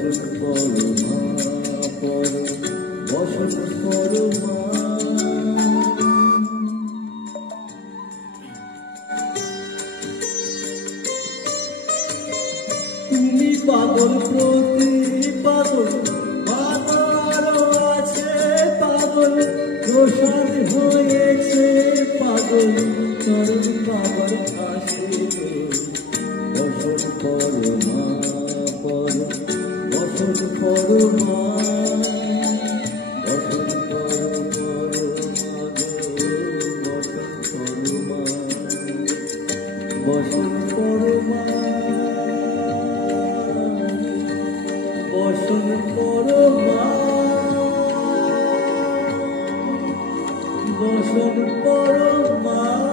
বসন পরমা পর বসন পরমা। তুমি পাগল প্রতি পাগল, আরো আছে পাগল, প্রসাদ হয়েছে পাগল, চরণ বাবার আসে বসন পরমা পর বসন পরমা। বসন পরমা বসন পরমা বসন পরমা বসন পরমা।